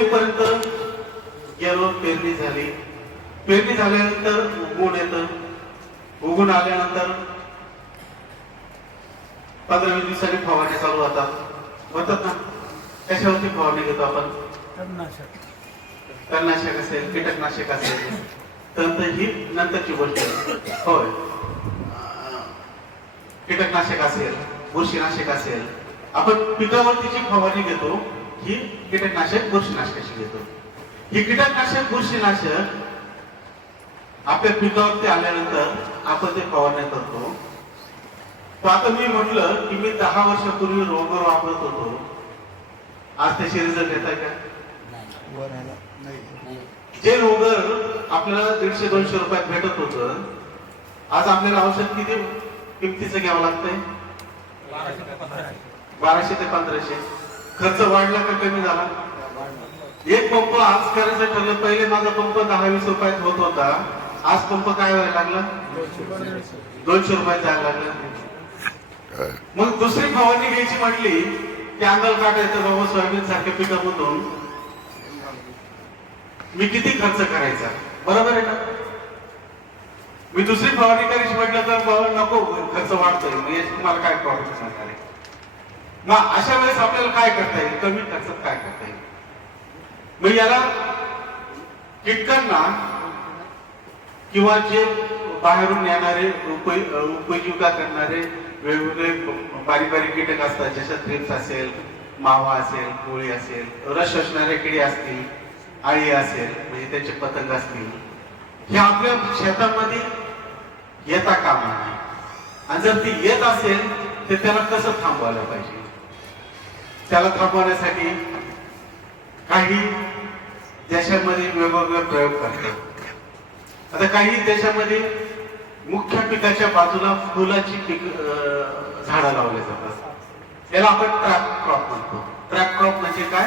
पर्यंत गेलो पेरणी झाली. पेरणी झाल्यानंतर उगवून येतं. उगून आल्यानंतर पंधरा वीस दिवसांनी फवारणी चालू होतात. होतात ना कशावरती फवारणी घेतो आपण? तणनाशक. असेल कीटकनाशक असेल. तर ही नंतरची गोष्ट. होय. कीटकनाशक असेल बुरशीनाशक असेल. आपण पिकावरती जी फवारणी घेतो ही कीटकनाशक बुरशीनाशकाची घेतो. ही कीटकनाशक बुरशीनाशक आपल्या पिकावरती आल्यानंतर आपण ते फवारणी करतो. तर आता मी म्हटलं की मी दहा वर्षापूर्वी रोगर वापरत होतो. आज त्याचे रिझल्ट येत आहे का जे रोगर आपल्याला दीडशे दोनशे रुपयात भेटत होत आज आपल्याला औषध किती किमतीचं घ्यावं लागतंय? बाराशे ते पंधराशे. खर्च वाढला का कमी झाला? एक पंप आज करायचं ठरलं पहिले माझा पंप दहा वीस रुपयात होत होता. आज पंप काय व्हायला लागला? दोनशे रुपयात जायला लागला. मग दुसरी फवारणी घ्यायची म्हटली की अंगल काढायचं बाबा सोयाबीन सारख्या पिकामधून. मी किती खर्च करायचा? बरोबर आहे ना मी दुसरी फवारणी करायची म्हटलं तर बाबा नको खर्च वाढतोय. मग तुम्हाला काय प्रॉब्लेम सांगणार आहे मग अशा वेळेस आपल्याला काय करता येईल? कमी खर्चात काय करता येईल? मग याला कीटकांना किंवा जे बाहेरून येणारे उपय- उपजीविका करणारे वेगवेगळे बारीक बारीक कीटक असतात जसे थ्रिप्स असेल मावा असेल कोळी असेल रस असणारे किडे असतील आळी असेल म्हणजे त्याचे पतंग असतील हे आपल्या शेतामध्ये येता कामा नाही आणि जर ती येत असेल तर त्याला कसं थांबवायला पाहिजे? त्याला थांबवण्यासाठी काही देशामध्ये वेगवेगळे प्रयोग करतात. आता काही देशामध्ये मुख्य पिकाच्या बाजूला फुलाची पीक झाडं लावले जातात. याला आपण ट्रॅक क्रॉप म्हणतो. ट्रॅक क्रॉप म्हणजे काय?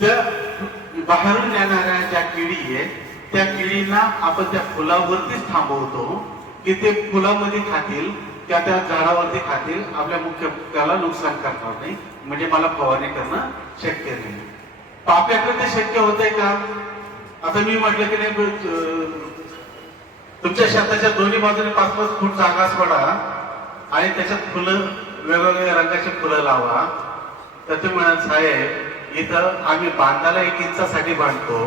त्या बाहेरून येणाऱ्या ज्या किडी आहे त्या किडींना आपण त्या फुलावरतीच थांबवतो की ते फुलामध्ये खातील. त्या त्या झाडावरती खातील आपल्या मुख्य पिकाला नुकसान करणार नाही. म्हणजे मला फवारणी करणं शक्य नाही. पण आपल्याकडे ते शक्य होतंय का? आता मी म्हटलं की नाही तुमच्या शेताच्या दोन्ही बाजूने पाच पाच फूट जागा सोडा आणि त्याच्यात फुलं वेगवेगळ्या रंगाची फुलं लावा. तर ते म्हणाल साहेब इथं आम्ही बांधाला एक इंचासाठी बांधतो.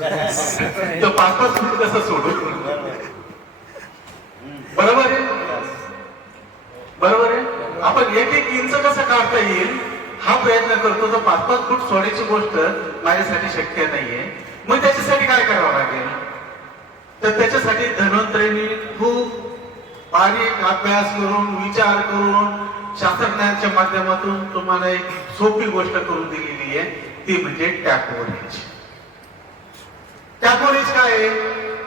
तर पाच पाच फूट कसं सोडू? बरोबर आहे? बरोबर आहे? आपण एक एक इंच कसं काढता येईल? हा प्रयत्न करतो. तर पाच पाच फूट सोडायची गोष्ट माझ्यासाठी शक्य नाहीये. मग त्याच्यासाठी काय करावं लागेल? तर त्याच्यासाठी धन्वंतरींनी खूप बारीक अभ्यास करून विचार करून शास्त्रज्ञांच्या माध्यमातून तुम्हाला एक सोपी गोष्ट करून दिलेली आहे. ती म्हणजे टॅपोरिच टॅपोरेज काय आहे?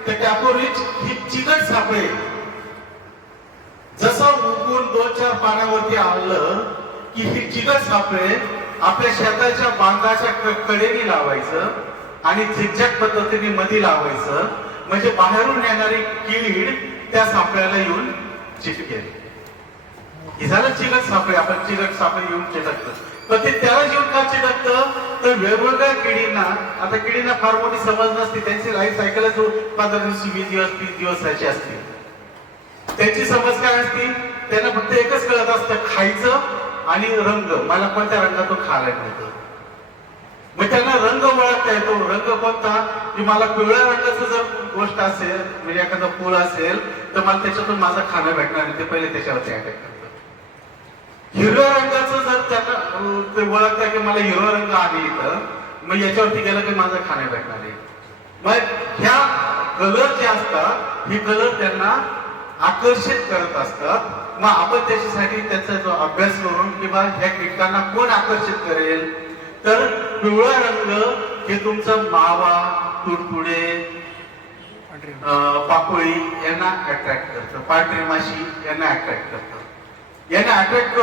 तर टॅपोरिच ही चिकट सापळे. असं उगून दोन चार पाण्यावरती आणलं की ही चिकट सापळे आपल्या शेताच्या बांधाच्या कडेने लावायचं आणि झिकझॅक पद्धतीने मध्ये लावायचं. म्हणजे बाहेरून येणारी कीड त्या सापळ्याला येऊन चिटकेल हे झालं चिकट सापळे. आपण चिकट सापळे येऊन चिटकतं पण ते त्याला येऊन का चिटकतं तर वेगवेगळ्या किडींना आता किडींना फार मोठी समज नसते. त्यांची लाईफ सायकल पंधरा दिवस वीस दिवस तीस दिवसाची असते. त्यांची समज काय असती? त्यांना फक्त एकच कळत असतं खायचं आणि रंग. मला कोणत्या रंगातून खायला मिळतं मग त्यांना रंग ओळखता येतो. रंग कोणता? की मला पिवळ्या रंगाचं जर गोष्ट असेल म्हणजे एखादा फूल असेल तर मला त्याच्यातून माझं खाणं भेटणार आणि ते पहिले त्याच्यावरती अटॅक करतात. हिरव्या रंगाचं जर त्यांना ते ओळखता की मला हिरवा रंग आहे इथं मग याच्यावरती गेलं की माझं खाणं भेटणार आहे. मग ह्या कलर जे असतात हे कलर त्यांना आकर्षित करत असतात. मग आपण त्याच्यासाठी त्याचा जो अभ्यास करून किंवा ह्या कीटकांना कोण आकर्षित करेल? तर पिवळा रंग हे तुमचं मावा तुडतुडे अं, पाकोळी यांना अट्रॅक्ट करतं. पांढरी माशी यांना अट्रॅक्ट करतं. यांना अट्रॅक्ट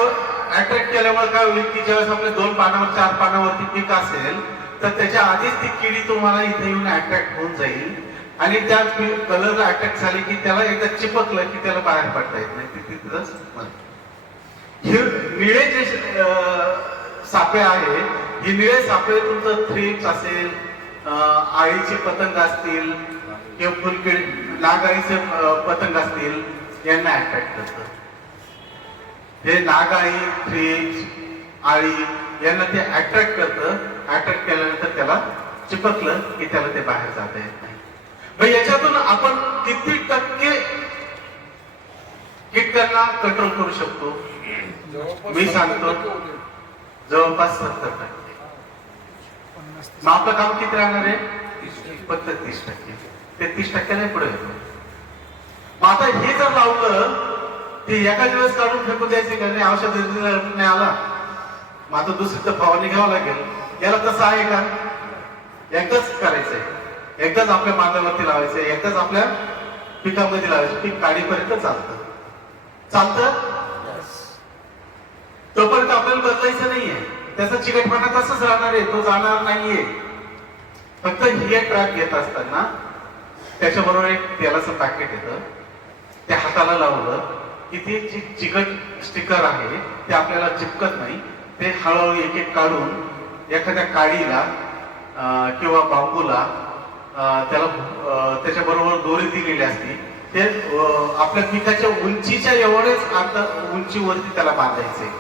अट्रॅक्ट केल्यामुळे काय होईल की ज्यावेळेस आपले दोन पानावर चार पानावरती पीक असेल तर त्याच्या आधीच ती किडी तुम्हाला इथे येऊन अट्रॅक्ट होऊन जाईल. आणि त्या कलर अटॅक झाली की त्याला एकदा चिपकलं की त्याला बाहेर पडता येत नाही. ते तिथंच हे निळे जे सापे आहे ही निळे सापळे तुमचं थ्रिप्स असेल अं, आळीचे पतंग असतील किंवा फुलकिड नागाळीचे पतंग असतील यांना अट्रॅक्ट करतं. हे नागाळी थ्रिप्स आळी यांना ते अट्रॅक्ट करतं. अट्रॅक्ट केल्यानंतर त्याला चिपकलं की त्याला ते बाहेर जाता येत नाही. मग याच्यातून आपण किती टक्के कीटकांना कंट्रोल करू शकतो? मी सांगतो. जवळपास सत्तर टक्के. मग आपलं काम किती राहणार आहे? फक्त तीस टक्के. ते तीस टक्क्याने पुढे येतो. मग आता हे जर लावलं ते एका दिवस काढून फेकून द्यायचे का? नाही औषध नाही आला. मग आता दुसरी तर फवारणी घ्यावं लागेल. याला तसं आहे का? एकदाच करायचंय. एकदाच आपल्या मांडावरती लावायचंय एकदाच आपल्या पिकामध्ये लावायचं. पीक काढीपर्यंत चालतं. चालतं? तोपर्यंत आपल्याला बदलायचं नाहीये. त्याचा चिकटपणा तसंच राहणार आहे तो जाणार नाहीये. फक्त हे ट्रॅप घेत असताना त्याच्याबरोबर एक तेलाचं पॅकेट येतं. ते हाताला लावलं की ते जे चिकट स्टिकर आहे ते आपल्याला चिपकत नाही. ते हळूहळू एक एक काढून एखाद्या काडीला अं, किंवा बांबूला त्याला अं, त्याच्याबरोबर दोरी दिलेली असते. ते आपल्या पिकाच्या उंचीच्या एवढेच आता उंचीवरती त्याला बांधायचे.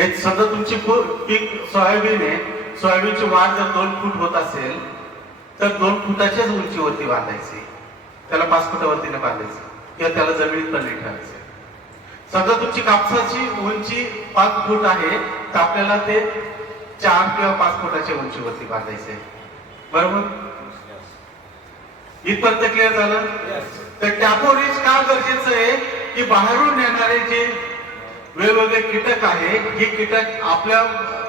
हे समजा तुमची पीक सोयाबीन आहे. सोयाबीनची वाढ जर दोन फूट होत असेल तर दोन फुटाच्याच उंचीवरती बांधायचे. त्याला पाच फुटावरती बांधायचे. किंवा त्याला जमिनीत पण नाही ठेवायचं. समजा तुमची कापसाची उंची पाच फूट आहे तर आपल्याला ते चार किंवा पाच फुटाच्या उंचीवरती बांधायचे. बरोबर? इथपर्यंत क्लिअर झालं? तर टॅपोरिज का गरजेचं आहे? की बाहेरून येणारे जे वेगवेगळे कीटक आहे हे कीटक आपल्या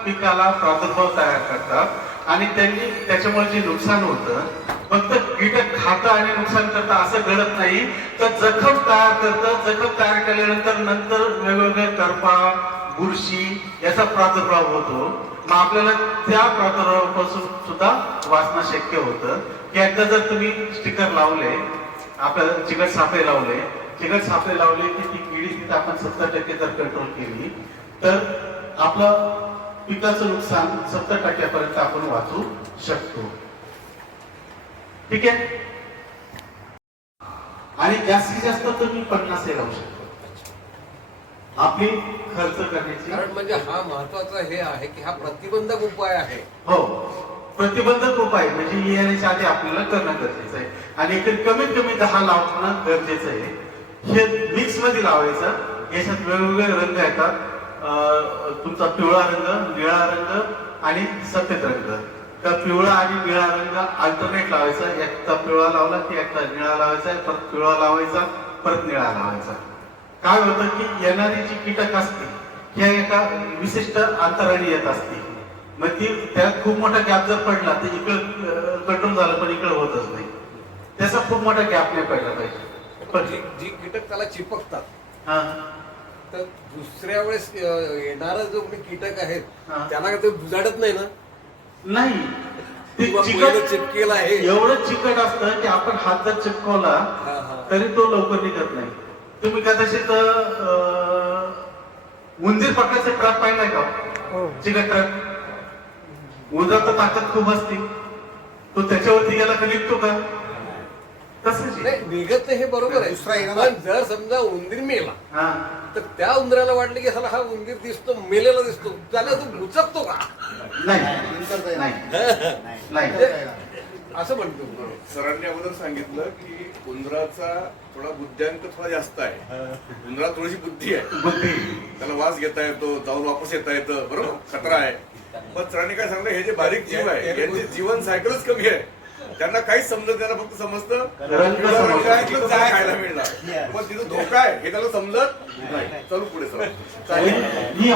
पिकाला प्रादुर्भाव तयार करतात. आणि त्यांनी त्याच्यामुळे जे नुकसान होतं फक्त कीटक खातं आणि नुकसान करतं असं घडत नाही. तर जखम तयार करतं. जखम तयार केल्यानंतर नंतर वेगवेगळे करपा बुरशी याचा प्रादुर्भाव होतो. मग आपल्याला त्या प्रादुर्भावापासून सुद्धा वाचणं शक्य होतं. की एकदा जर तुम्ही स्टिकर लावले आपल्याला चिकट सापळे लावले चिकट सापळे लावले की ती किडी तिथे आपण सत्तर टक्के जर कंट्रोल केली तर आपलं पिकाचं नुकसान सत्तर टक्क्यापर्यंत आपण वाचू शकतो. ठीक आहे? आणि जास्तीत जास्त तुम्ही पन्नास हे लावू शकतो. आपली खर्च करण्याची कारण म्हणजे हा महत्त्वाचा हे आहे की हा प्रतिबंधक उपाय आहे. हो. प्रतिबंधक उपाय म्हणजे येण्याच्या आधी आपल्याला करणं गरजेचं आहे. आणि एकरी कमीत कमी दहा लावणं गरजेचं आहे. हे मिक्समध्ये लावायचं. याच्यात वेगवेगळे रंग येतात. तुमचा पिवळा रंग निळा रंग आणि सफेद रंग. तर पिवळा आणि निळा रंग अल्टरनेट लावायचा. एकदा पिवळा लावला की एकदा निळा लावायचा. परत पिवळा लावायचा परत निळा लावायचा. काय होतं की येणारी जी कीटक असते ह्या एका विशिष्ट अंतराने येत असते मग ती त्यात खूप मोठा गॅप जर पडला तर इकडं कंट्रोल झालं पण इकडं होतच नाही. त्याचा खूप मोठा गॅप नाही पडला पाहिजे. पण जी जी कीटक त्याला चिपकतात. हा. तर दुसऱ्या वेळेस येणारा जो कोणी कीटक आहेत हा. त्यांना ते बुजाडत नाही ना? नाही. ते चिकट चिपकेलं आहे. एवढं चिकट असतं की आपण हात जर चिपकवला हा, हा. तरी तो लवकर निघत नाही. तुम्ही कदाचित उंदीर पकडायचा ट्रॅप पाहिलाय का? चिकट ट्रॅप उंदरात ताकद खूप असते. तो त्याच्यावरती गेला का निघतो का? तसंच निघत हे बरोबर दुसरा आहे येणार. पण जर समजा उंदीर मेला हा. तर त्या उंदराला वाटलं की हा उंदीर दिसतो मेलेला दिसतो. त्याला तो बुचकतो का? नाही. नाही. नाही. असं म्हणतो. बरोबर. सरांनी अगोदर सांगितलं की उंदराचा थोडा बुद्ध्यांक थोडा जास्त आहे. उंदरात थोडीशी बुद्धी आहे. बुद्धी. त्याला वास घेता येतो जाऊन वापस येता येतं. बरोबर? खतरा आहे. पण सरांनी काय सांगलं हे जे बारीक जीव आहे यांची जीवन सायकलच कमी आहे त्यांना काहीच समजत त्यांना फक्त समजतं खायला मिळणार. पण तिथं धोका आहे हे त्याला समजत नाही. चलू पुढे सर ही